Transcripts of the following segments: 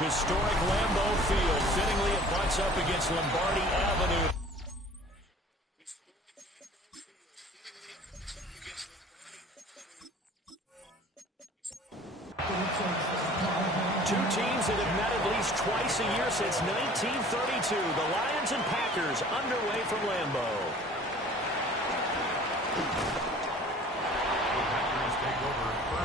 Historic Lambeau Field. Fittingly, it butts up against Lombardi Avenue. Two teams that have met at least twice a year since 1932. The Lions and Packers underway from Lambeau.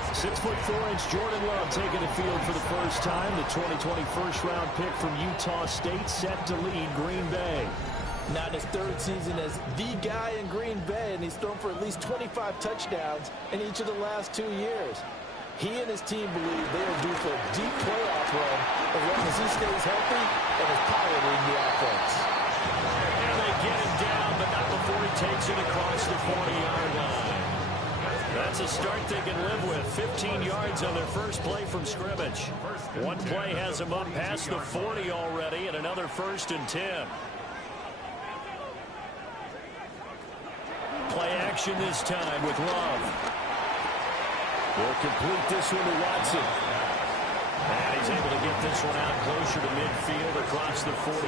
6'4" Jordan Love taking the field for the first time. The 2020 first-round pick from Utah State set to lead Green Bay. Now in his third season as the guy in Green Bay, and he's thrown for at least 25 touchdowns in each of the last 2 years. He and his team believe they are due for a deep playoff run as long as he stays healthy and is piloting the offense. And they get him down, but not before he takes it across the 40-yard line. That's a start they can live with. 15 yards on their first play from scrimmage. One play has them up past the 40 already, and another 1st and 10. Play action this time with Love. Will complete this one to Watson. And he's able to get this one out closer to midfield across the 45.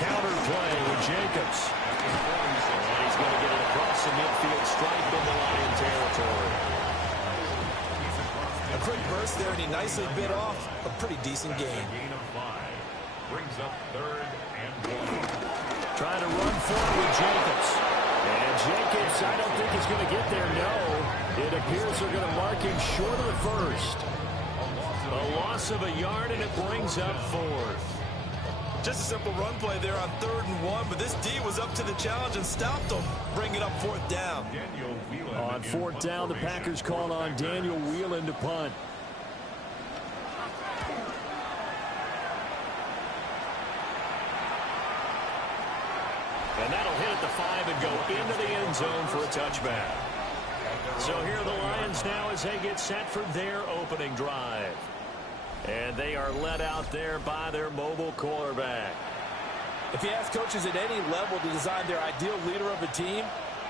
Counter play with Jacobs. And he's going to get it across the midfield stripe into Lion territory. A quick burst there, and he nicely bit off a pretty decent gain. Brings up 3rd and 1. Trying to run forward with Jacobs. And Jacobs, I don't think he's going to get there, no. It appears they're going to mark him short of the first. A loss of a yard, and it brings up 4th. Just a simple run play there on 3rd and 1, but this D was up to the challenge and stopped them, bringing up 4th down. On 4th down, the Packers call on Daniel Whelan to punt. And that'll hit at the 5 and go into the end zone for a touchback. So here are the Lions now as they get set for their opening drive. And they are led out there by their mobile quarterback. If you ask coaches at any level to design their ideal leader of a team,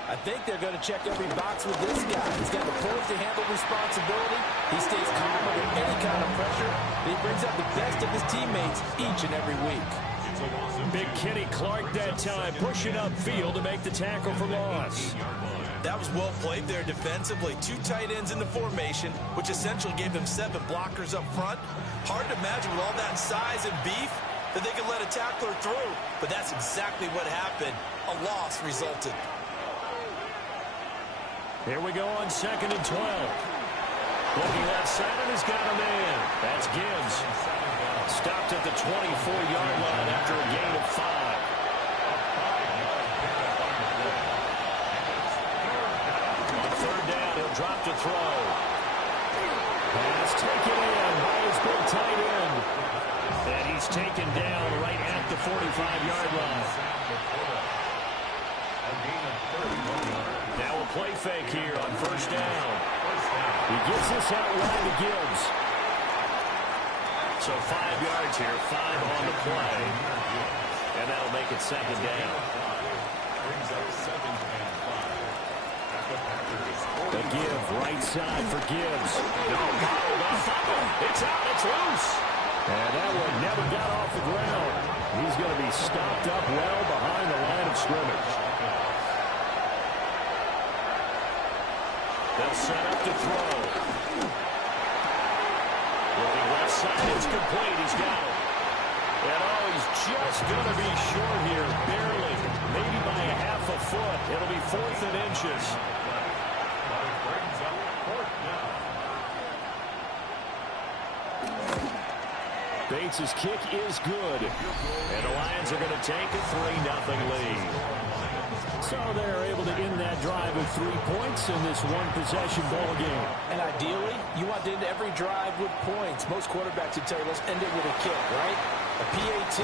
I think they're going to check every box with this guy. He's got the poise to handle responsibility. He stays calm under any kind of pressure. He brings out the best of his teammates each and every week. Big Kenny Clark that time pushing upfield to make the tackle for loss. That was well played there defensively. 2 tight ends in the formation, which essentially gave them 7 blockers up front. Hard to imagine with all that size and beef, that they could let a tackler through, but that's exactly what happened. A loss resulted. Here we go on 2nd and 12. Looking left side, and he's got a man. That's Gibbs. Stopped at the 24-yard line after a gain of 5. On 3rd down, he'll drop to throw. Pass taken in by his big tight end. And he's taken down right at the 45-yard line. Now a play fake here on 1st down. He gets this out wide to Gibbs. So 5 yards here, 5 on the play. And that'll make it 2nd down. The give, right side for Gibbs. No, it's out, it's loose. And that one never got off the ground. He's going to be stopped up well behind the line of scrimmage. They'll set up to throw. Looking left side, it's complete. He's got it. And oh, he's just going to be short here, barely. Maybe by a half a foot. It'll be 4th and inches. Bates' kick is good. And the Lions are going to take a 3-0 lead. So they're able to end that drive with 3 points in this one-possession ball game. And ideally, you want to end every drive with points. Most quarterbacks would tell you, let's end it with a kick, right? A PAT,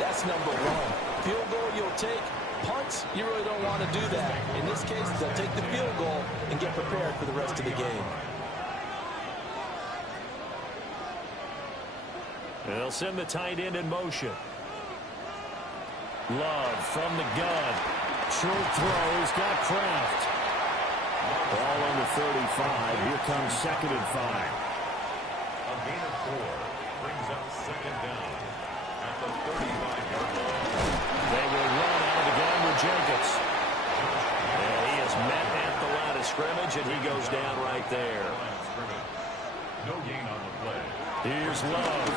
that's number 1. Field goal you'll take. Punts, you really don't want to do that. In this case, they'll take the field goal and get prepared for the rest of the game. They'll send the tight end in motion. Love from the gun. Short throw. He's got Kraft. Ball under 35. Here comes 2nd and 5. A gain of 4 brings up 2nd down at the 35-yard line. They will run out of the gun with Jacobs. And he is met at the line of scrimmage, and he goes down right there. No gain on the play. Here's Love.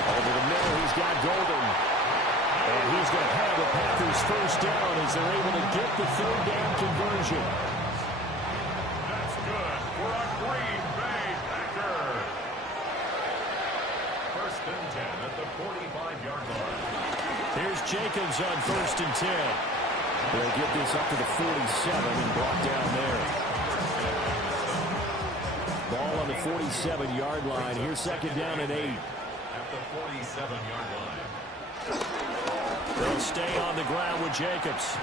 Over the middle, he's got Golden. And he's going to have the Packers 1st down as they're able to get the 3rd down conversion. That's good for a Green Bay Packer. 1st and 10 at the 45-yard line. Here's Jacobs on 1st and 10. They'll get this up to the 47 and brought down there. Ball on the 47-yard line. Here's 2nd down and 8. At the 47-yard line. They'll stay on the ground with Jacobs.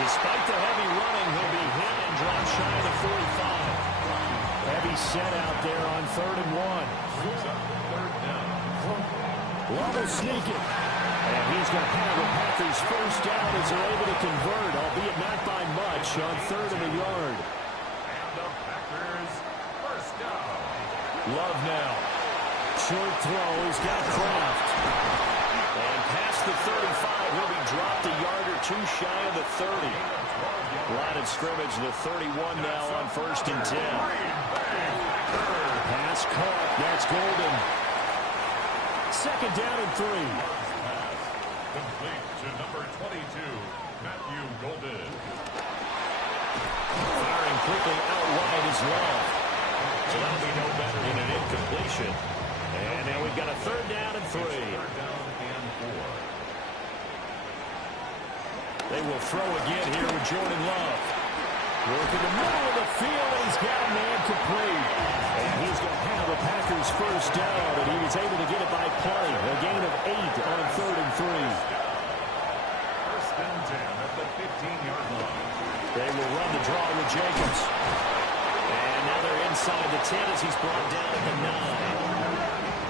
Despite the heavy running, he'll be hit and dropped shy of the 45. Heavy set out there on 3rd and 1. Love will sneak it. And he's going to have the Packers 1st down as they're able to convert, albeit not by much, on 3rd and a yard. And the Packers 1st down. Love now. Short throw. He's got Kraft. And past the 35, he'll be dropped a yard or 2 shy of the 30. Line of scrimmage, the 31 now on 1st and 10. Pass caught. That's Golden. 2nd down and 3. Complete to number 22, Matthew Golden. Firing quickly out wide is Love. So that'll be no better than an incompletion. And now we've got a 3rd down and 3. 3rd down and 4. They will throw again here with Jordan Love. Working the middle of the field, and he's got a man complete. And he's going to have the Packers 1st down, and he was able to get it by play. A gain of 8 on 3rd and 3. 1st and 10 at the 15-yard line. They will run the draw with Jacobs. And now they're inside the 10 as he's brought down at the 9.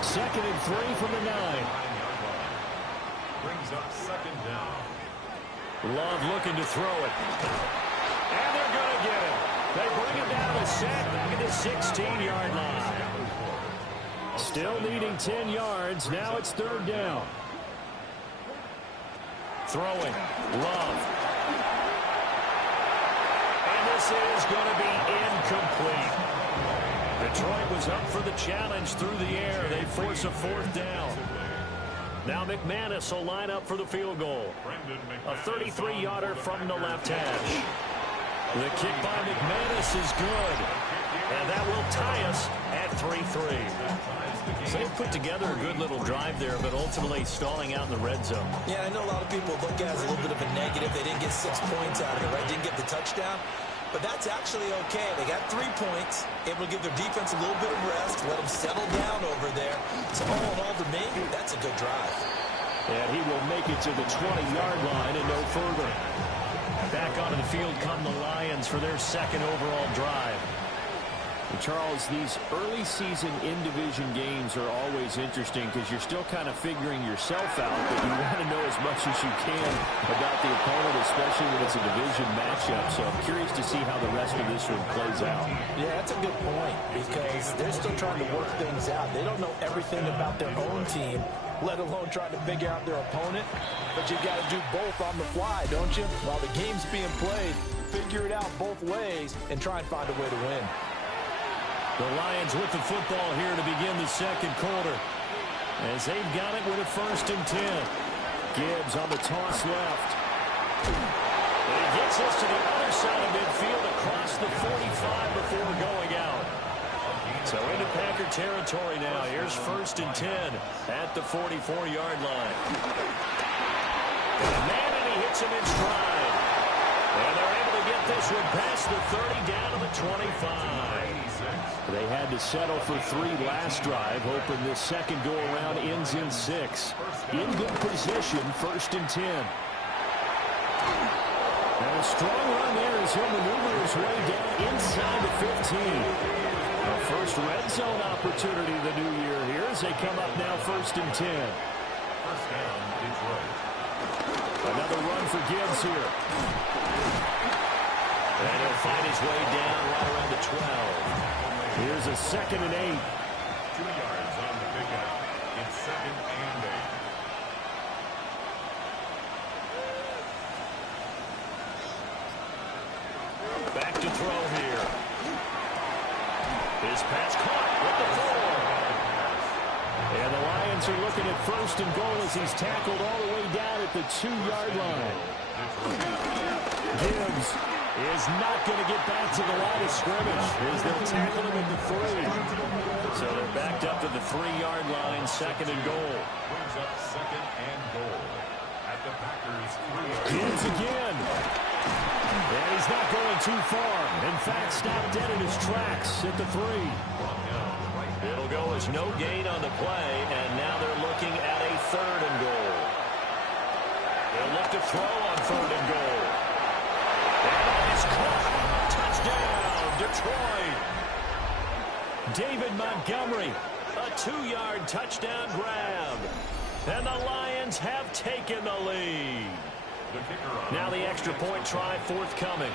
2nd and 3 from the 9. 9-yard line. Brings up 2nd down. Love looking to throw it. And they're going to get it. They bring it down a sack back at the 16-yard line. Still needing 10 yards. Now it's 3rd down. Throwing. Love. And this is going to be incomplete. The Detroit was up for the challenge through the air. They force a fourth down. Now McManus will line up for the field goal. A 33-yarder from the left hash. The kick by McManus is good. And that will tie us at 3-3. So they put together a good little drive there, but ultimately stalling out in the red zone. Yeah, I know a lot of people look at it as a little bit of a negative. They didn't get 6 points out of it, right? Didn't get the touchdown. But that's actually okay. They got 3 points, able to give their defense a little bit of rest, let them settle down over there. So all in all, to me, that's a good drive. And he will make it to the 20-yard line and no further. Back onto the field come the Lions for their second overall drive. Charles, these early season in-division games are always interesting because you're still kind of figuring yourself out, but you want to know as much as you can about the opponent, especially when it's a division matchup. So I'm curious to see how the rest of this one plays out. Yeah, that's a good point because they're still trying to work things out. They don't know everything about their own team, let alone trying to figure out their opponent. But you've got to do both on the fly, don't you? While the game's being played, figure it out both ways and try and find a way to win. The Lions with the football here to begin the second quarter. As they've got it with a 1st and 10. Gibbs on the toss left. And he gets us to the other side of midfield across the 45 before going out. So into Packer territory now. Here's 1st and 10 at the 44-yard line. And he hits him in stride. And they're able to get this one past the 30 down to the 25. They had to settle for 3 last drive, hoping this second go-around ends in 6. In good position, 1st and 10. And a strong run there as he'll maneuver his way down inside the 15. The first red zone opportunity of the new year here as they come up now 1st and 10. First down, Detroit. Another run for Gibbs here. And he'll find his way down right around the 12. Here's a 2nd and 8. 2 yards on the pickup. It's 2nd and 8. Back to throw here. His pass caught with the 4. And the Lions are looking at 1st and goal as he's tackled all the way down at the 2-yard line. Gibbs is not going to get back to the line of scrimmage as they'll tackle him at the 3. So they're backed up to the 3-yard line, 2nd and goal. Brings up 2nd and goal at the Packers 3. Gibbs again. And he's not going too far. In fact, stopped dead in his tracks at the 3. It'll go as no gain on the play, and now they're looking at a 3rd and goal. They'll look to throw on 3rd and goal. And it's caught. Touchdown, Detroit. David Montgomery, a 2-yard touchdown grab. And the Lions have taken the lead. Now the extra point try forthcoming.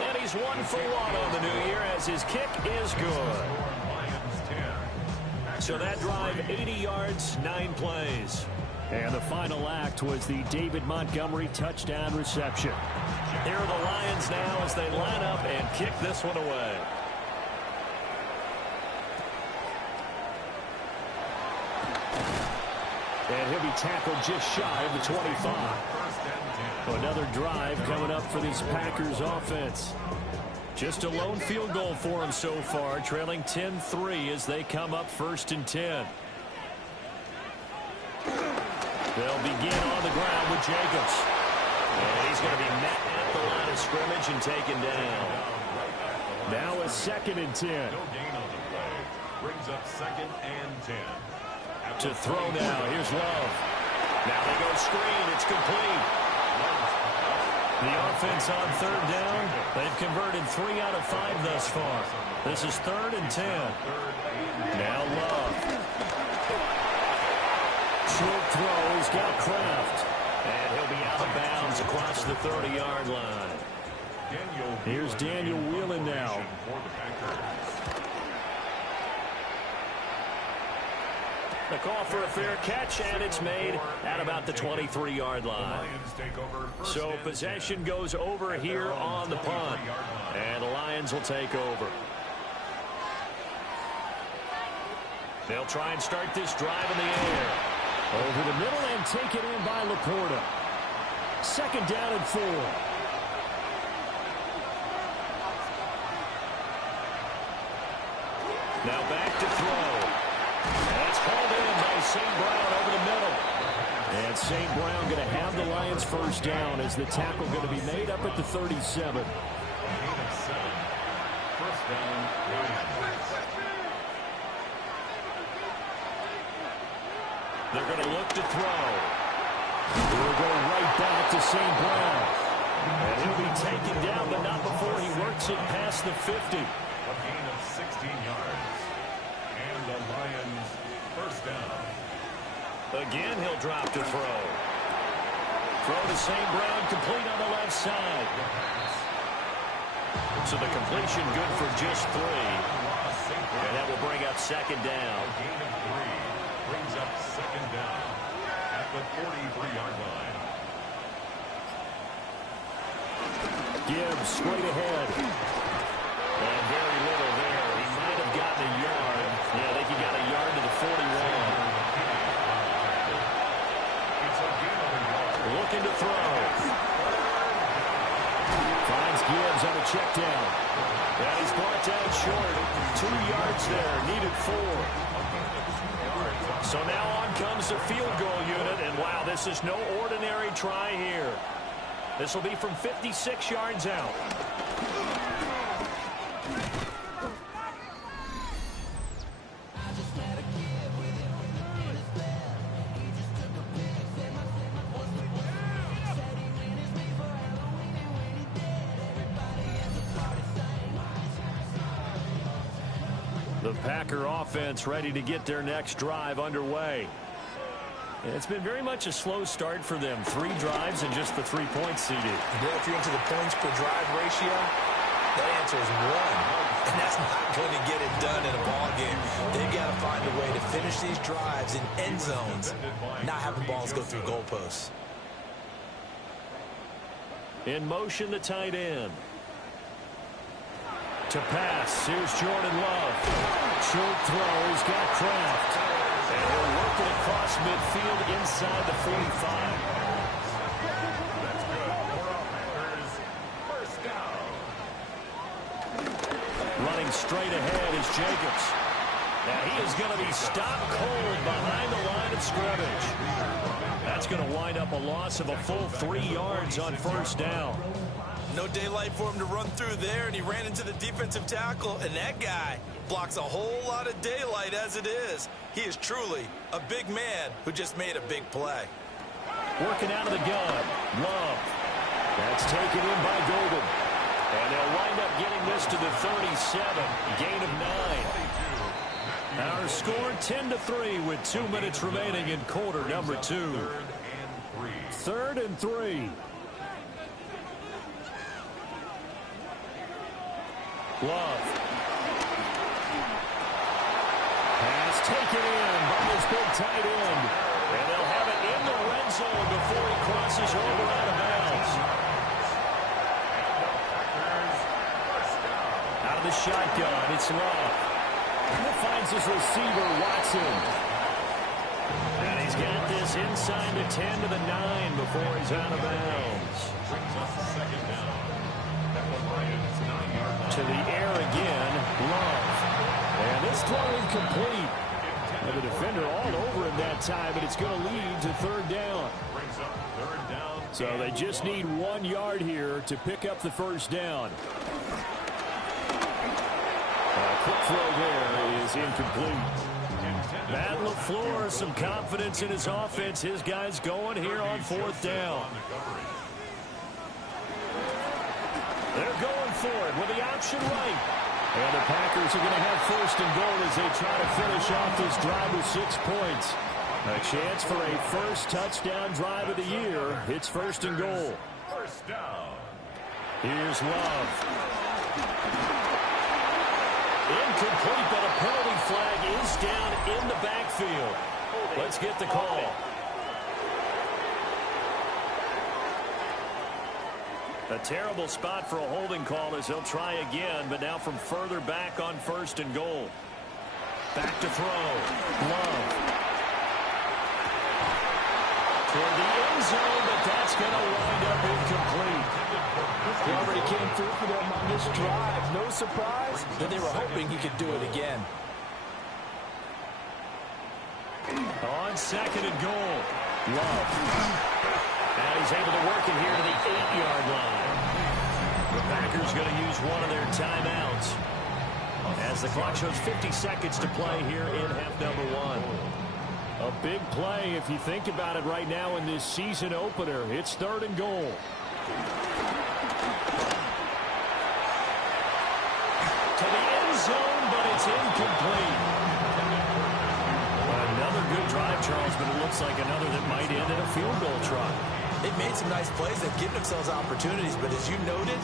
And he's 1 for 1 on the new year as his kick is good. So that drive, 80 yards, 9 plays. And the final act was the David Montgomery touchdown reception. Here are the Lions now as they line up and kick this one away. And he'll be tackled just shy of the 25. Another drive coming up for this Packers offense. Just a lone field goal for them so far, trailing 10-3 as they come up 1st and 10. They'll begin on the ground with Jacobs. And he's going to be met at the line of scrimmage and taken down. Now a 2nd and 10. No gain on the play. Brings up 2nd and 10. To throw now. Here's Love. Now they go screen. It's complete. The offense on 3rd down. They've converted 3 out of 5 thus far. This is 3rd and 10. Now Love. Short throw. He's got Kraft. And he'll be out of bounds across the 30-yard line. Here's Daniel Whelan now. The call for a fair catch, and it's made at about the 23-yard line. So possession goes over here on the punt, and the Lions will take over. They'll try and start this drive in the air. Over the middle and taken in by Laporta. Second down and 4. Now back to throw. That's hauled in by St. Brown over the middle. And St. Brown going to have the Lions first down as the tackle going to be made up at the 37. First down, they're going to look to throw. We'll go right back to St. Brown. And he'll be taken down, but not before he works it past the 50. a gain of 16 yards. And the Lions first down. Again, he'll drop to throw. Throw to St. Brown, complete on the left side. So the completion good for just 3. And that will bring up second down. A gain of 3 brings up second down at the 43-yard line. Gibbs straight ahead. And very little there. He might have gotten a yard. Yeah, I think he got a yard to the 41. Looking to throw. Finds Gibbs on the check down. And he's brought down short. 2 yards there. Needed 4. So now on comes the field goal unit. And wow, this is no ordinary try here. This will be from 56 yards out. The Packer offense ready to get their next drive underway. It's been very much a slow start for them. 3 drives and just the 3 points, CD. Yeah, if you're into the points per drive ratio, that answer is 1. And that's not going to get it done in a ball game. They've got to find a way to finish these drives in end zones, not having balls go through goalposts. In motion, the tight end. To pass, here's Jordan Love. Short throw, he's got Kraft. And he'll work it across midfield inside the 45. That's good. For Packers, first down. Running straight ahead is Jacobs. Now he is going to be stopped cold behind the line of scrimmage. That's going to wind up a loss of a full 3 yards on first down. No daylight for him to run through there, and he ran into the defensive tackle, and that guy blocks a whole lot of daylight as it is. He is truly a big man who just made a big play. Working out of the gun, Love. That's taken in by Golden. And they'll wind up getting this to the 37, gain of 9. Our score 10-3 with 2 minutes remaining in quarter number 2. Third and 3. Love. Pass taken in by his big tight end. And they'll have it in the red zone before he crosses over out of bounds. Out of the shotgun, it's Love. He finds his receiver, Watson. And he's got this inside the 10 to the 9 before he's out of bounds. Second down. At the Lions' 9-yard line. To the air again, Love. And this throw incomplete. And the defender all over him that time, but it's going to lead to third down. Brings up third down. So they just need 1 yard here to pick up the first down. A quick throw there is incomplete. Matt LaFleur, some confidence in his offense. His guys going here on fourth down. They're going for it with the option right. And the Packers are going to have first and goal as they try to finish off this drive with 6 points. A chance for a first touchdown drive of the year. It's first and goal. First down. Here's Love. Incomplete, but a penalty flag is down in the backfield. Let's get the call. A terrible spot for a holding call as they'll try again, but now from further back on 1st and goal. Back to throw. Love. Toward the end zone, but that's going to wind up incomplete. He already came through for them on this drive. No surprise that they were hoping he could do it again. On 2nd and goal. Love. And he's able to work it here to the 8-yard line. The Packers going to use one of their timeouts as the clock shows 50 seconds to play here in half number 1. A big play if you think about it right now in this season opener. It's 3rd and goal. To the end zone, but it's incomplete. Another good drive, Charles, but it looks like another that might end in a field goal try. They've made some nice plays. They've given themselves opportunities, but as you noted,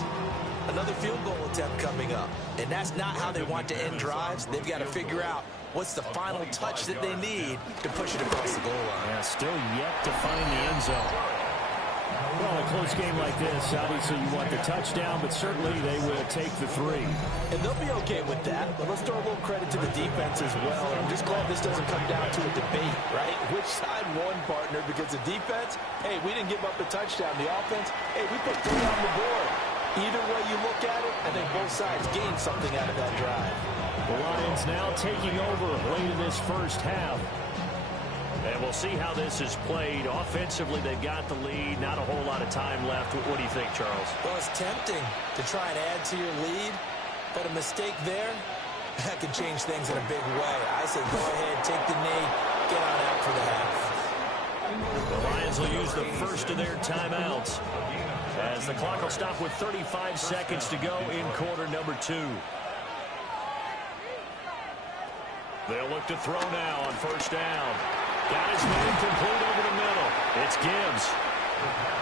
another field goal attempt coming up. And that's not how they want to end drives. They've got to figure out what's the final touch that they need to push it across the goal line. Yeah, still yet to find the end zone. Well, a close game like this, obviously you want the touchdown, but certainly they will take the 3. And they'll be okay with that, but let's throw a little credit to the defense as well. And I'm just glad this doesn't come down to a debate, right? Which side won, partner? Because the defense, hey, we didn't give up a touchdown. The offense, hey, we put 3 on the board. Either way you look at it, I think both sides gained something out of that drive. The Lions now taking over late in this first half. And we'll see how this is played. Offensively, they've got the lead. Not a whole lot of time left. What do you think, Charles? Well, it's tempting to try and add to your lead, but a mistake there, that could change things in a big way. I say go ahead, take the knee, get on out for the half. The Lions will use the first of their timeouts as the clock will stop with 35 seconds to go in quarter number 2. They'll look to throw now on 1st down. Got his man complete over the middle. It's Gibbs.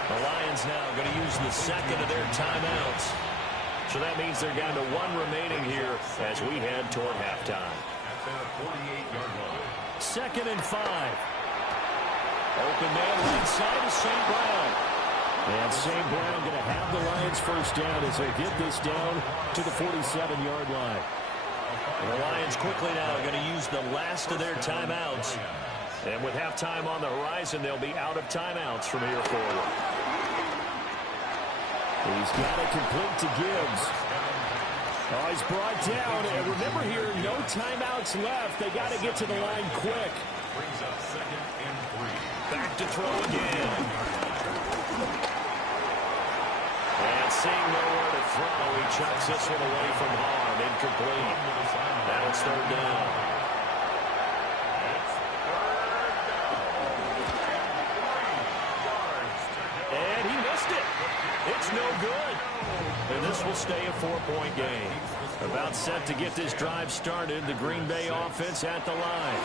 The Lions now going to use the 2nd of their timeouts. So that means they're down to 1 remaining here as we head toward halftime. 2nd and 5. Open man right side of St. Brown. And St. Brown going to have the Lions 1st down as they get this down to the 47-yard line. The Lions quickly now are going to use the last of their timeouts. And with halftime on the horizon, they'll be out of timeouts from here forward. He's got it complete to Gibbs. Oh, he's brought down. And remember here, no timeouts left. They got to get to the line quick. Brings up 2nd and 3. Back to throw again. And seeing nowhere to throw, he chucks this one away from harm. Incomplete. Now it's 3rd down. And he missed it. It's no good. And this will stay a 4-point game. About set to get this drive started. The Green Bay offense at the line.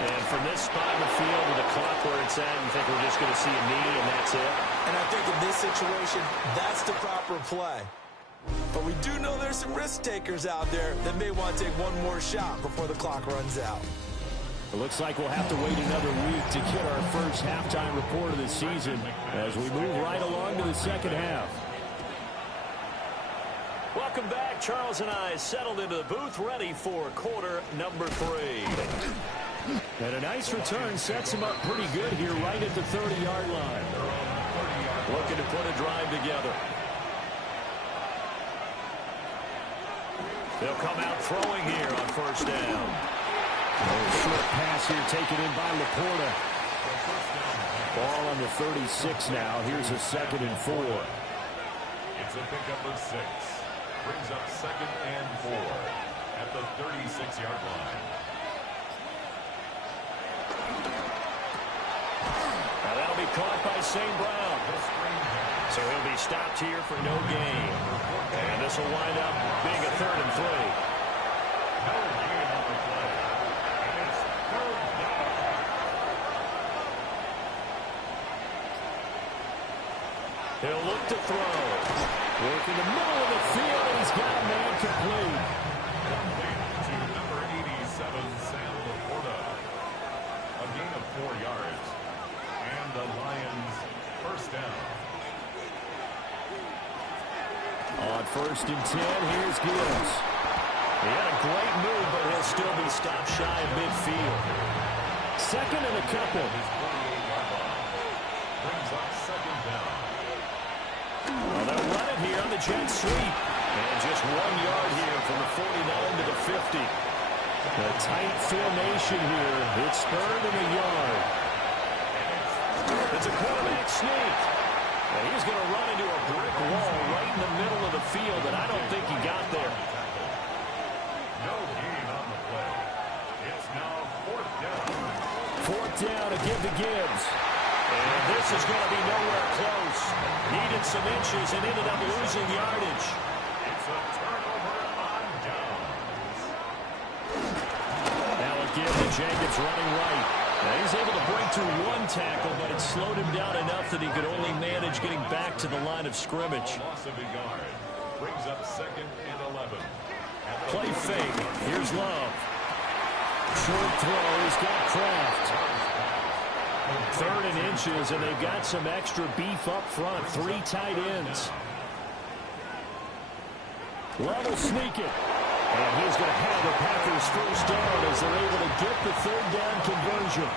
And from this spot in the field with the clock where it's at, you think we're just going to see a knee and that's it? And I think in this situation, that's the proper play. But we do know there's some risk takers out there that may want to take one more shot before the clock runs out. It looks like we'll have to wait another week to get our first halftime report of the season as we move right along to the 2nd half. Welcome back. Charles and I settled into the booth ready for quarter number 3. And a nice return sets him up pretty good here right at the 30-yard line. Looking to put a drive together. They'll come out throwing here on 1st down. Short pass here taken in by Laporta. Ball on the 36 now. Here's a 2nd and 4. It's a pickup of 6. Brings up 2nd and 4 at the 36-yard line. Now that'll be caught by St. Brown. So he'll be stopped here for no gain. And this will wind up being a 3rd and 3. No gain on the play. And it's 3rd down. He'll look to throw. Work in the middle of the field, and he's got a man complete. Complete to number 87, Sam Laporta. A gain 4 yards. And the Lions first down. On 1st and 10, here's Gibbs. He had a great move, but he'll still be stopped shy of midfield. 2nd and a couple. His 48-yard line brings up 2nd down. Well, they'll run it here on the jet sweep. And just 1 yard here from the 49 to the 50. A tight formation here. It's 3rd and a yard. It's a quarterback sneak. And he's going to run into a brick wall right in the middle of the field, and I don't think he got there. No gain on the play. It's now 4th down. 4th down to give to Gibbs. And this is going to be nowhere close. Needed some inches and ended up losing yardage. It's a turnover on downs. Now a give to Jacobs running right. Now he's able to break through 1 tackle, but it slowed him down enough that he could only manage getting back to the line of scrimmage. Loss of a yard brings up 2nd and 11. Play fake. Here's Love. Short throw. He's got Kraft. 3rd and inches, and they've got some extra beef up front. 3 tight ends. Love will sneak it. And he's going to have the Packers first down as they're able to get the 3rd down conversion.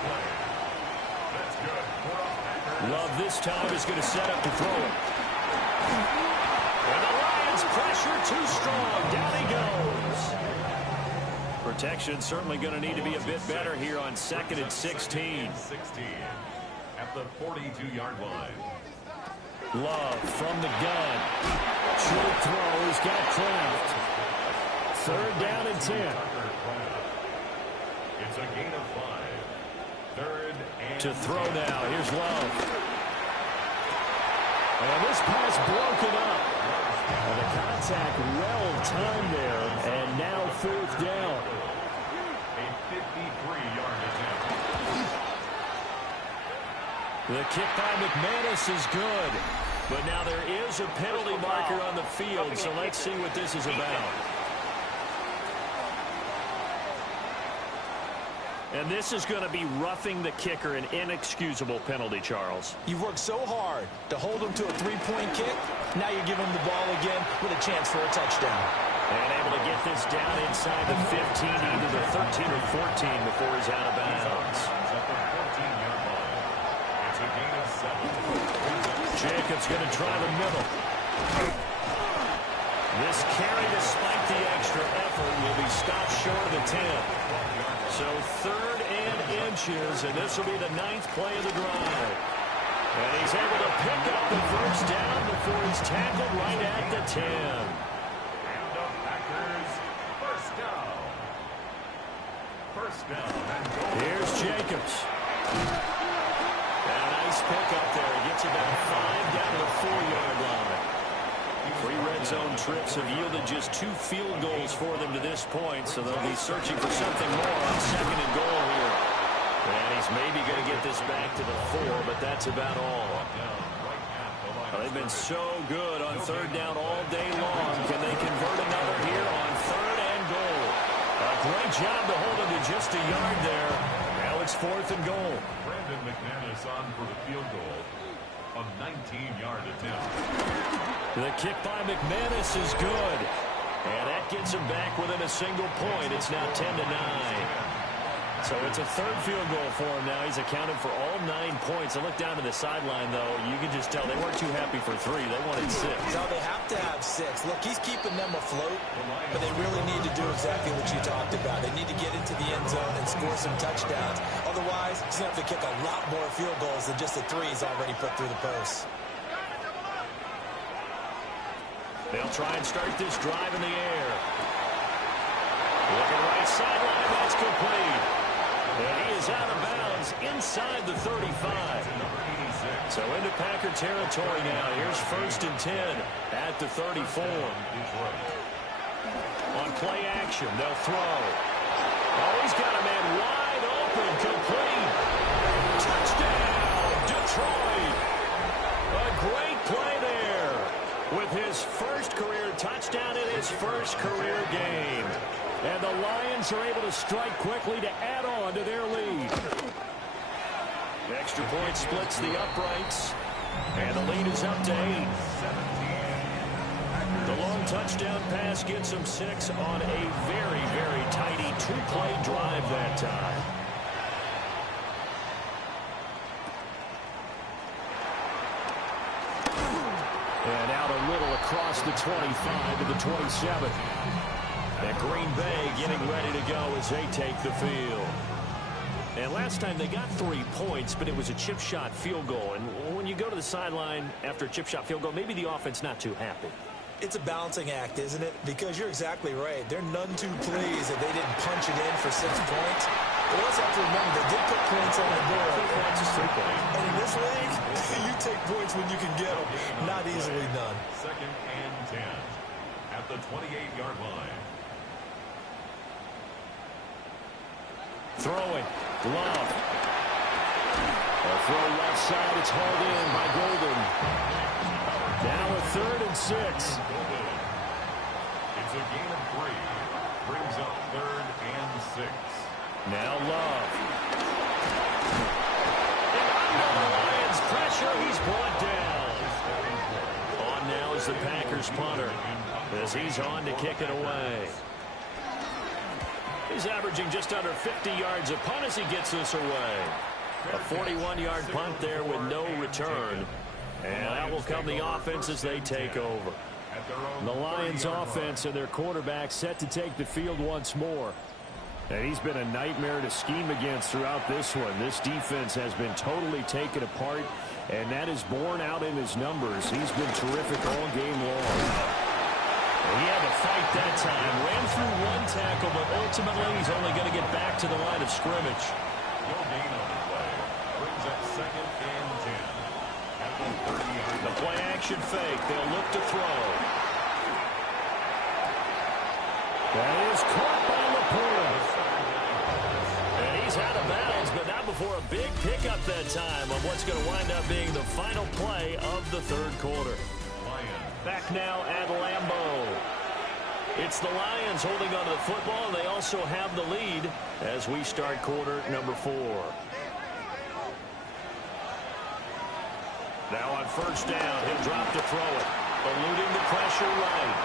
Love this time is going to set up to throw it. And the Lions pressure too strong. Down he goes. Protection certainly going to need to be a bit better here on 2nd and 16. 16 at the 42-yard line. Love from the gun. Short throw. He's got Kraft. 3rd down and 10. It's a gain of 5. 3rd and To throw now. Here's Love. And this pass broken up. And the contact well timed there. And now 4th down. a 53-yard attempt. The kick by McManus is good. But now there is a penalty marker on the field. So let's see what this is about. And this is going to be roughing the kicker, an inexcusable penalty, Charles. You've worked so hard to hold him to a 3-point kick. Now you give him the ball again with a chance for a touchdown. And able to get this down inside the 15, either the 13 or 14 before he's out of bounds. At the 14-yard line. It's a gain of 7. Jacobs going to try the middle. This carry, despite the extra effort, will be stopped short of the 10. So 3rd and inches, and this will be the 9th play of the drive. And he's able to pick up the first down before he's tackled right at the 10. And the Packers first down. First down and goal. Here's Jacobs. And a nice pick up there. He gets about 5 down to the 4-yard line. 3 red zone trips have yielded just 2 field goals for them to this point, so they'll be searching for something more on 2nd and goal here. And he's maybe going to get this back to the 4, but that's about all. They've been so good on 3rd down all day long. Can they convert another here on 3rd and goal? A great job to hold him to just a yard there. Now it's 4th and goal. Brandon McManus on for the field goal. A 19-yard attempt. The kick by McManus is good. And that gets him back within a single point. It's now 10-9. So it's a 3rd field goal for him now. He's accounted for all 9 points. I look down to the sideline, though. You can just tell they weren't too happy for 3. They wanted 6. No, they have to have 6. Look, he's keeping them afloat, but they really need to do exactly what you talked about. They need to get into the end zone and score some touchdowns. Otherwise, he's going to have to kick a lot more field goals than just the 3 he's already put through the post. They'll try and start this drive in the air. Looking right sideline, that's complete. And he is out of bounds inside the 35. So into Packer territory now. Here's 1st and 10 at the 34. On play action, they'll throw. Oh, he's got a man wide open, complete. Touchdown, Detroit. A great play there with his first career touchdown in his first career game. And the Lions are able to strike quickly to add on to their lead. Extra point splits the uprights. And the lead is up to 8. The long touchdown pass gets him 6 on a very, very tidy 2-play drive that time. And out a little across the 25 to the 27. And Green Bay getting ready to go as they take the field. And last time they got 3 points, but it was a chip shot field goal. And when you go to the sideline after a chip shot field goal, maybe the offense not too happy. It's a balancing act, isn't it? Because you're exactly right. They're none too pleased that they didn't punch it in for 6 points. But you also have to remember, they did put points on the board. 3 points is 3 points. And in this league, you take points when you can get them. Not easily done. 2nd and 10 at the 28-yard line. Throwing. Love. A throw left side. It's hauled in by Golden. Now a 3rd and 6. It's a gain of 3. Brings up 3rd and 6. Now Love. And under the Lions' pressure, he's brought down. On now is the Packers punter as he's on to kick it away. He's averaging just under 50 yards a punt as he gets this away. A 41-yard punt there with no return. And that will come the offense as they take over. The Lions offense and their quarterback set to take the field once more. And he's been a nightmare to scheme against throughout this one. This defense has been totally taken apart, and that is borne out in his numbers. He's been terrific all game long. He had to fight that time. Ran through 1 tackle, but ultimately he's only going to get back to the line of scrimmage. No gain on the play. Brings up 2nd and 10 at the 30-yard line. The play action fake. They'll look to throw. That is caught by Laporta. And he's out of bounds, but not before a big pickup that time on what's going to wind up being the final play of the 3rd quarter. Back now at Lambeau. It's the Lions holding onto the football, and they also have the lead as we start quarter number 4. Now on 1st down, he'll drop to throw it. Eluding the pressure right.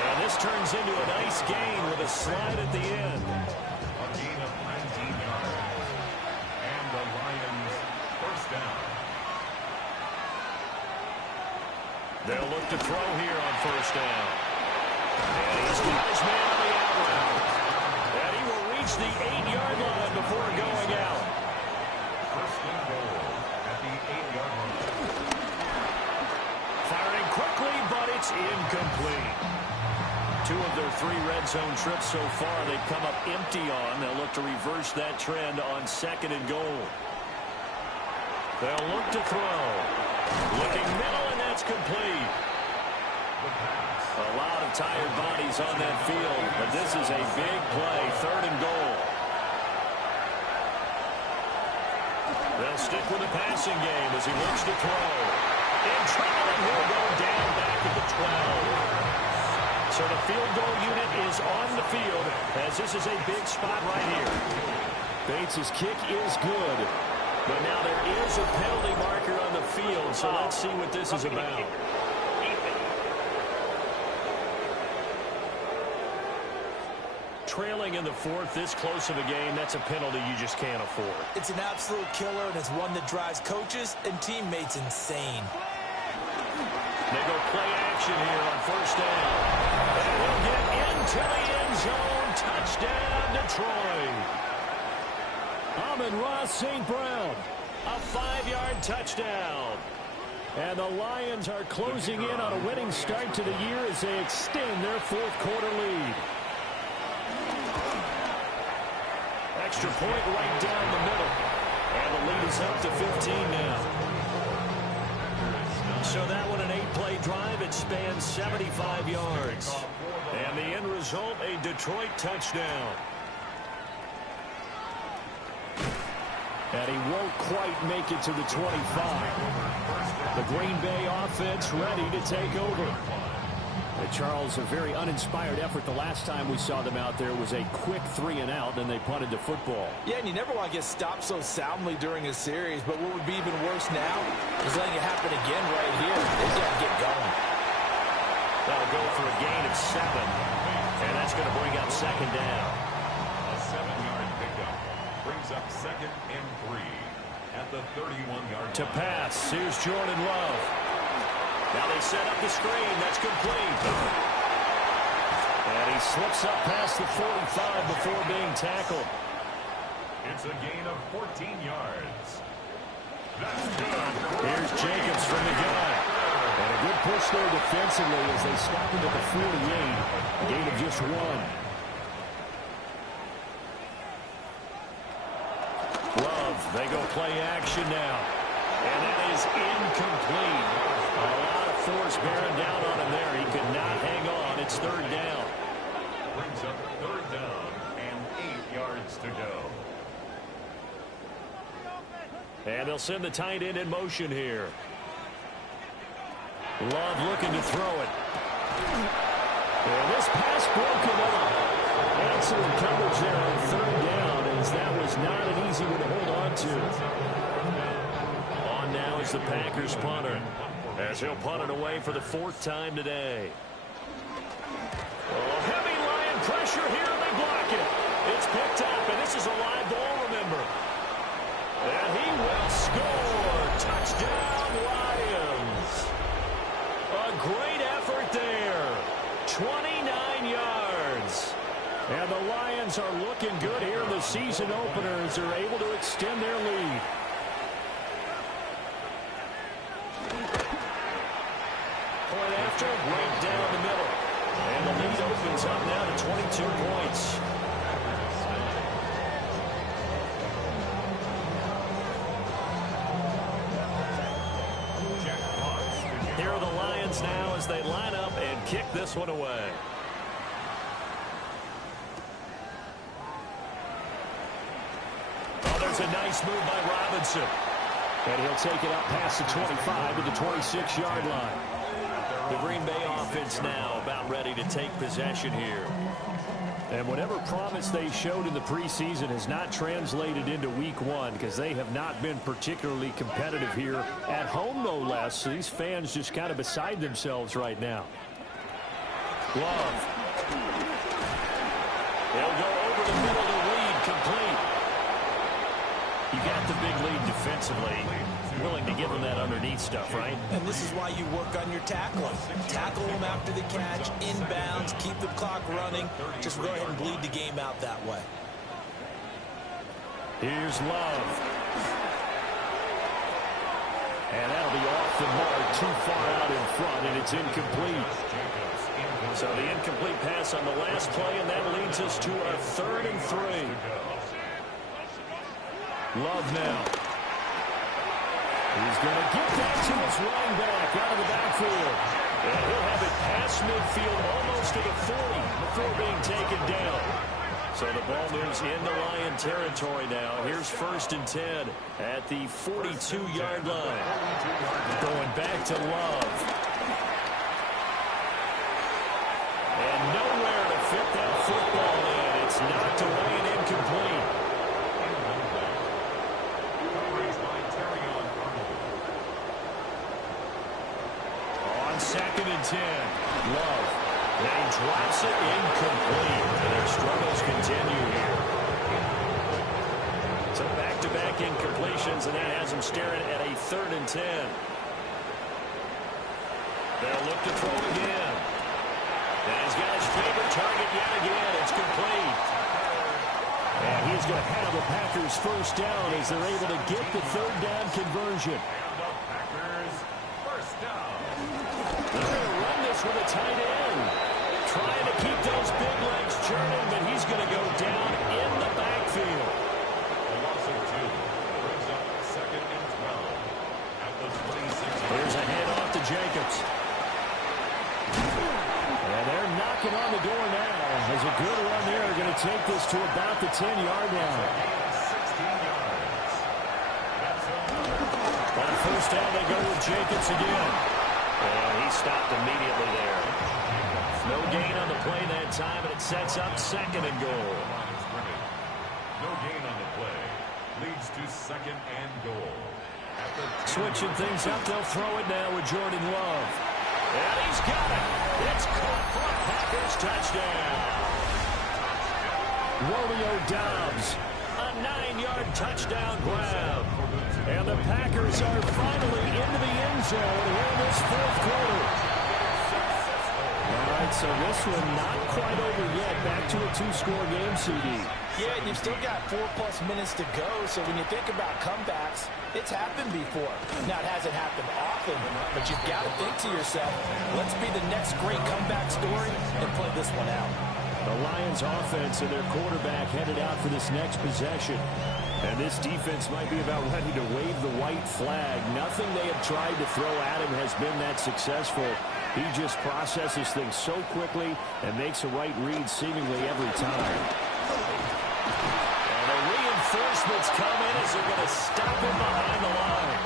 And this turns into a nice gain with a slide at the end. A gain of 19 yards. And the Lions 1st down. They'll look to throw here on 1st down. And he's got his man on the out route. And he will reach the 8-yard line before going out. 1st and goal at the 8-yard line. Firing quickly, but it's incomplete. 2 of their 3 red zone trips so far they've come up empty on. They'll look to reverse that trend on 2nd and goal. They'll look to throw. Looking middle, and that's complete. A lot of tired bodies on that field, but this is a big play, 3rd and goal. They'll stick with the passing game as he looks to throw. In trouble, and he'll go down back at the 12. So the field goal unit is on the field as this is a big spot right here. Bates' kick is good, but now there is a penalty marker on the field, so let's see what this is about. Trailing in the 4th, this close of a game, that's a penalty you just can't afford. It's an absolute killer, and it's one that drives coaches and teammates insane. They go play action here on 1st down. And he'll get into the end zone. Touchdown, Detroit. Amon-Ra St. Brown, a 5-yard touchdown. And the Lions are closing in on a winning start to the year as they extend their 4th quarter lead. Extra point right down the middle. And the lead is up to 15 now. So that one an 8-play drive. It spans 75 yards. And the end result, a Detroit touchdown. And he won't quite make it to the 25. The Green Bay offense ready to take over. Charles, a very uninspired effort the last time we saw them out there was a quick 3-and-out, and they punted the football. Yeah, and you never want to get stopped so soundly during a series, but what would be even worse now is letting it happen again right here. They've got to get going. That'll go for a gain of 7, and that's going to bring up second down. A 7-yard pickup brings up 2nd and 3 at the 31-yard line. To pass, here's Jordan Love. Now they set up the screen. That's complete. And he slips up past the 45 before being tackled. It's a gain of 14 yards. That's good. Here's Jacobs from the gun. And a good push there defensively as they stop him at the 48. A gain of just 1. Love, they go play action now. And that is incomplete. A lot of force bearing down on him there. He could not hang on. It's 3rd down. Brings up 3rd down and 8 yards to go. And they'll send the tight end in motion here. Love looking to throw it. And this pass broken up. Excellent coverage there on 3rd down, as that was not an easy one to hold on to. On now is the Packers punter, as he'll punt it away for the 4th time today. Oh, heavy Lion pressure here, and they block it. It's picked up, and this is a live ball, remember. And he will score. Touchdown, Lions. A great effort there. 29 yards. And the Lions are looking good here in the season opener as they're able to extend their lead. Point after, right down the middle. And the lead opens up now to 22 points. Here are the Lions now as they line up and kick this one away. Oh, there's a nice move by Robinson. And he'll take it up past the 25 to the 26-yard line. The Green Bay offense now about ready to take possession here. And whatever promise they showed in the preseason has not translated into week 1 because they have not been particularly competitive here at home, no less. So these fans just kind of beside themselves right now. Love. They'll go over the middle to Reed, complete. You got the big lead defensively. Willing to give them that underneath stuff, right? And this is why you work on your tackling. Tackle them after the catch, inbounds, keep the clock running. Just go ahead and bleed the game out that way. Here's Love. And that'll be off the mark, too far out in front, and it's incomplete. So the incomplete pass on the last play, and that leads us to our 3rd and 3. Love now. He's going to get that to his running back out of the backfield. And he'll have it past midfield almost to the 40 before being taken down. So the ball moves into Lion territory now. Here's 1st and 10 at the 42-yard line. Going back to Love. And nowhere to fit that football in. It's knocked away and incomplete. On 2nd and 10, Love. And he drops it incomplete. And their struggles continue here. So back-to-back incompletions, and that has him staring at a 3rd and 10. They'll look to throw again. And he's got his favorite target yet again. It's complete. And he's going to have the Packers 1st down as they're able to get the 3rd down conversion. And the Packers 1st down. They're going to run this with a tight end. Trying to keep those big legs churning, but he's going to go down in the backfield. A loss of 2 brings up 2nd and 12 at the 26. Here's a handoff to Jacobs. And they're knocking on the door now. There's a good run there. They're going to take this to about the 10-yard line. 16 yards. On 1st down, they go with Jacobs again. And he stopped immediately there. No gain on the play that time, and it sets up second and goal. No gain on the play. Leads to second and goal. Switching things up, they'll throw it now with Jordan Love. And he's got it. It's caught for a Packers touchdown. Romeo Doubs, a 9-yard touchdown grab. And the Packers are finally into the end zone in this fourth quarter. All right, so this one not quite over yet. Back to a 2-score game, CD. Yeah, and you've still got 4+ minutes to go, so when you think about comebacks, it's happened before. Now, it hasn't happened often, but you've got to think to yourself, let's be the next great comeback story and play this one out. The Lions offense and their quarterback headed out for this next possession. And this defense might be about ready to wave the white flag. Nothing they have tried to throw at him has been that successful. He just processes things so quickly and makes a right read seemingly every time. And the reinforcements come in as they're going to stop him behind the line.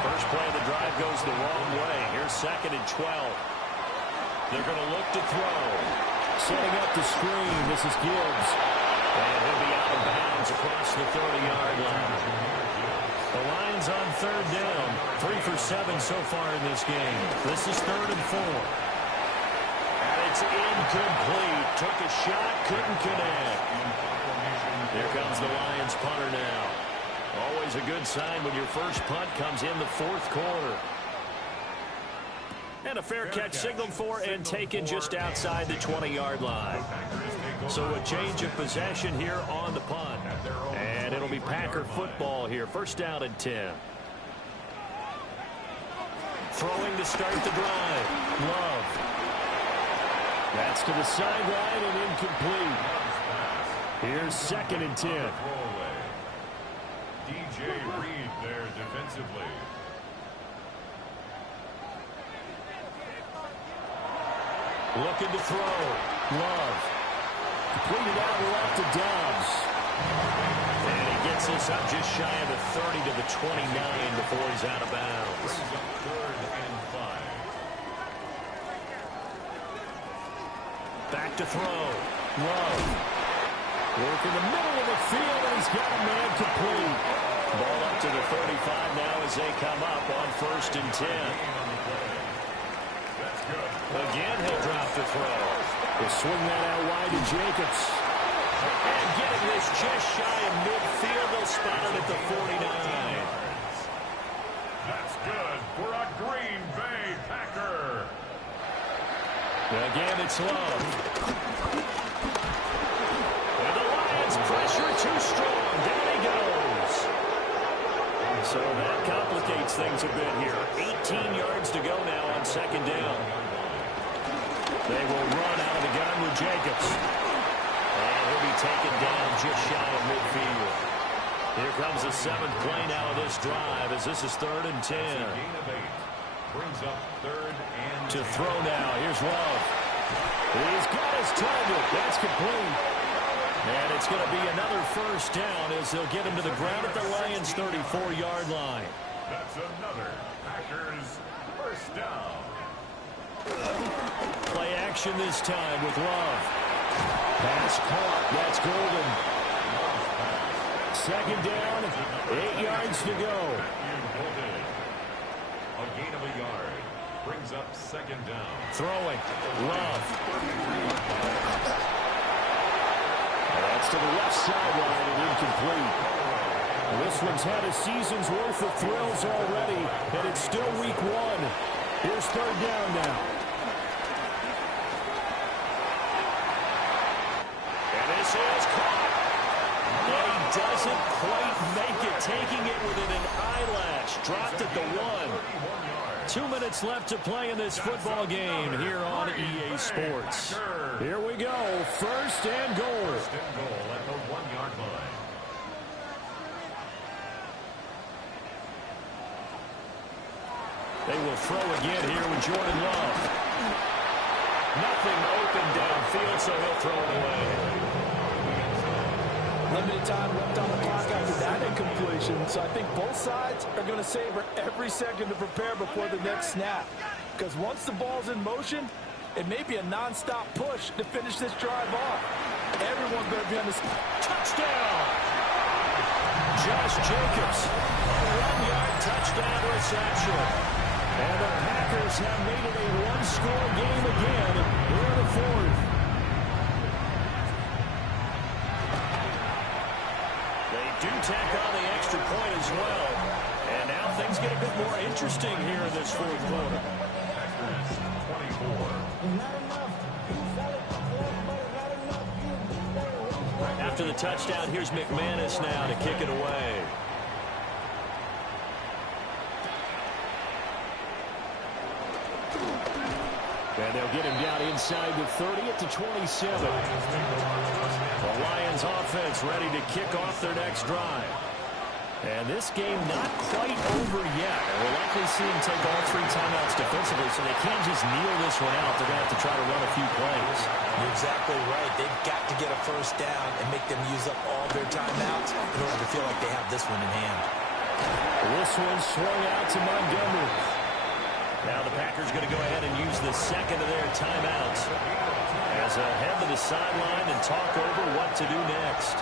First play of the drive goes the wrong way. Here's 2nd and 12. They're going to look to throw. Setting up the screen, this is Gibbs. And he'll be out of bounds across the 30-yard line. The Lions on 3rd down. 3 for 7 so far in this game. This is 3rd and 4. And it's incomplete. Took a shot, couldn't connect. Here comes the Lions punter now. Always a good sign when your first punt comes in the 4th quarter. And a fair catch signaled for and taken just outside the 20-yard line. So a change of possession here on the punt. And it'll be Packer football here. 1st down and 10. Throwing to start the drive. Love. That's to the sideline and incomplete. Here's 2nd and 10. DJ Reed there defensively. Looking to throw. Love. Completed out left to Doubs. And he gets this up just shy of the 30 to the 29 before he's out of bounds. 3rd and 5. Back to throw. Love. Work in the middle of the field, and he's got a man complete. Ball up to the 35 now as they come up on 1st and 10. Again, he'll drop the throw. He'll swing that out wide to Jacobs. And getting this just shy of midfield, they'll spot it at the 49. That's good for a Green Bay Packer. Again, it's Love. And the Lions pressure too strong. Down he goes. So that complicates things a bit here. 18 yards to go now on 2nd down. They will run out of the gun with Jacobs. And he'll be taken down just shy of midfield. Here comes the 7th play now of this drive as this is 3rd and 10. Gain of 8. Brings up 3rd and To throw now. Here's Love. He's got his target. That's complete. And it's going to be another 1st down as they'll get him to the ground at the Lions' 34-yard line. That's another Packers 1st down. Play action this time with Love. Pass caught. That's Golden. 2nd down. 8 yards to go. A gain of a yard. Brings up 2nd down. Throwing. Love. That's to the left sideline and incomplete. This one's had a season's worth of thrills already, and it's still week 1. Here's 3rd down now. And this is caught. And he doesn't quite make it, taking it within an eyelash. Dropped at the 1. 2 minutes left to play in this football game here on EA Sports. Here we go. 1st and goal. 1st and goal at the 1-yard line. They will throw again here with Jordan Love. Nothing open downfield, so he'll throw it away. Limited time left on the clock after that incompletion, so I think both sides are going to savor every second to prepare before the next snap. Because once the ball's in motion, It may be a non-stop push to finish this drive off. Everyone's going to be on this. Touchdown! Josh Jacobs, a 1-yard touchdown reception. And the Packers have made it a one-score game again here in the fourth. They do tack on the extra point as well. And now things get a bit more interesting here in this fourth quarter. Packers 24. After the touchdown, here's McManus now to kick it away. And they'll get him down inside the 30 at the 27. The Lions offense ready to kick off their next drive. And this game not quite over yet. We'll likely see him take all 3 timeouts defensively, so they can't just kneel this one out. They're going to have to try to run a few plays. You're exactly right. They've got to get a first down and make them use up all their timeouts in order to feel like they have this one in hand. This one swung out to Montgomery. Now the Packers going to go ahead and use the second of their timeouts as they'll head to the sideline and talk over what to do next.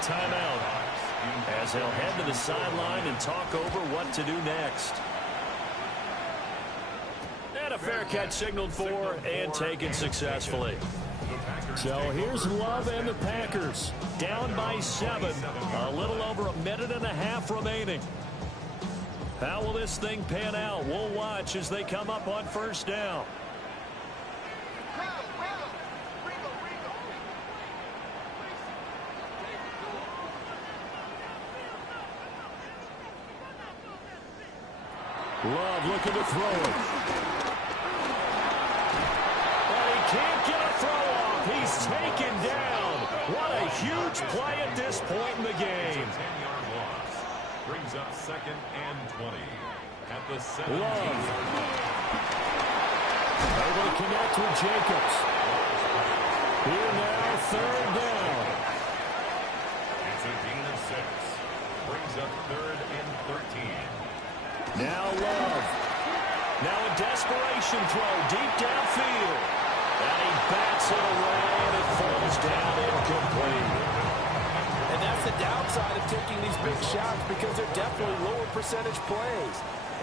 Timeout as they'll head to the sideline and talk over what to do next. And a fair catch signaled for and taken successfully. So here's Love and the Packers down by 7. A little over a minute and a half remaining. How will this thing pan out? We'll watch as they come up on first down. Love looking to throw it. But he can't get a throw off. He's taken down. What a huge play at this point in the game. 10-yard loss. Brings up 2nd and 20 at the 17. Love. Able to connect with Jacobs. Here now, 3rd down. It's a gain of 6. Brings up 3rd and 13. Now Love. Now a desperation throw deep downfield. And he bats it away and it falls down incomplete. And that's the downside of taking these big shots because they're definitely lower percentage plays.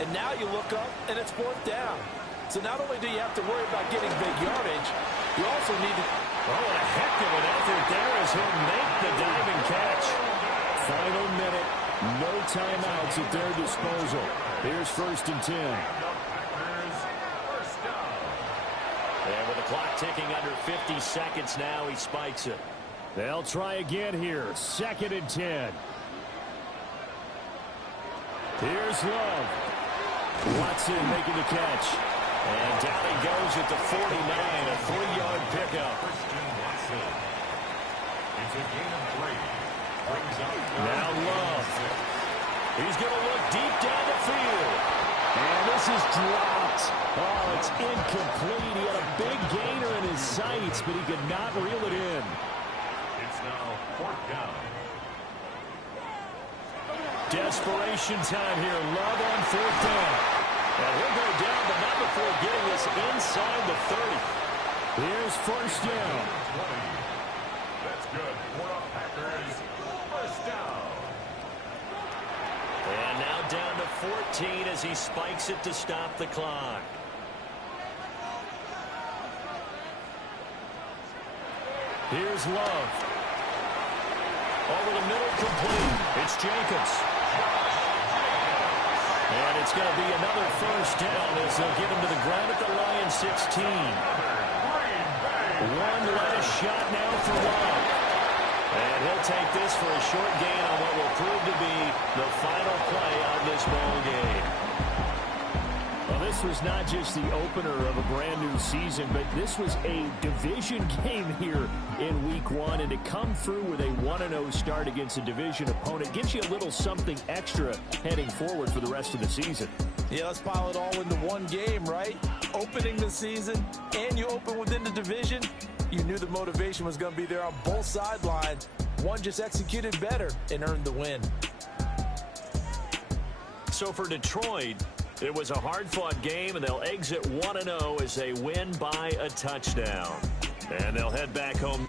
And now you look up and it's 4th down. So not only do you have to worry about getting big yardage, you also need to... Oh, a heck of an effort there as he'll make the diving catch. Final minute. No timeouts at their disposal. Here's 1st and 10. And with the clock ticking under 50 seconds now, he spikes it. They'll try again here. 2nd and 10. Here's Love. Watson making the catch. And down he goes at the 49, a 3-yard pickup. It's a gain of 3. Now Love. He's going to look deep down the field. And this is dropped. Oh, it's incomplete. He had a big gainer in his sights, but he could not reel it in. It's now 4th down. Desperation time here. Love on 4th down. And he'll go down, but not before getting this inside the 30. Here's 1st down. 20. That's good for a Packers 1st down. And now down to 14 as he spikes it to stop the clock. Here's Love. Over the middle, complete. It's Jacobs. And it's going to be another 1st down as they'll get him to the ground at the Lions 16. One last shot now for Love. And he'll take this for a short gain on what will prove to be the final play of this ball game. Well, this was not just the opener of a brand new season, but this was a division game here in Week 1. And to come through with a 1-0 start against a division opponent gives you a little something extra heading forward for the rest of the season. Yeah, let's pile it all into one game, right? Opening the season, and you open within the division. You knew the motivation was going to be there on both sidelines. One just executed better and earned the win. So for Detroit, it was a hard-fought game, and they'll exit 1-0 as they win by a touchdown. And they'll head back home